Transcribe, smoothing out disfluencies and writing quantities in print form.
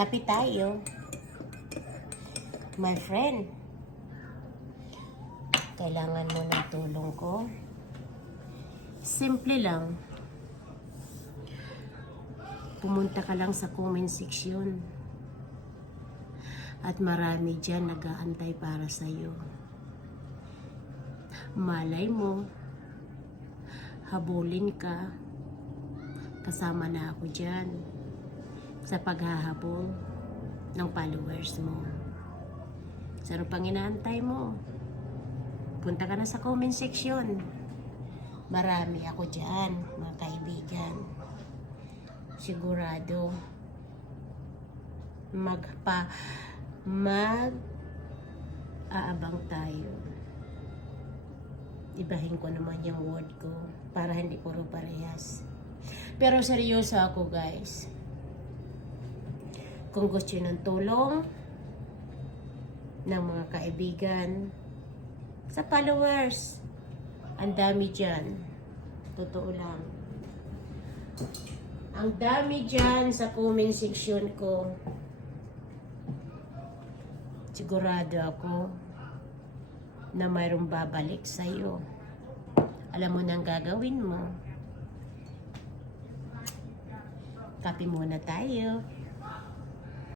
Kape tayo. My friend. Kailangan mo ng tulong ko. Simple lang. Pumunta ka lang sa comment section. At marami dyan nag-aantay para sa'yo. Malay mo, habulin ka. Kasama na ako dyan sa paghahabol ng followers mo. So, ano pang inaantay mo? Punta ka na sa comment section. Marami ako dyan, mga kaibigan. Sigurado mag-aabang tayo. Ibahin ko naman yung word ko para hindi puro parehas. Pero seryoso ako, guys. Kung gusto nyo ng tulong ng mga kaibigan sa followers, ang dami dyan. Totoo lang. Ang dami dyan sa comment section ko. Sigurado ako na mayroong babalik sa'yo. Alam mo nang gagawin mo. Kape muna tayo.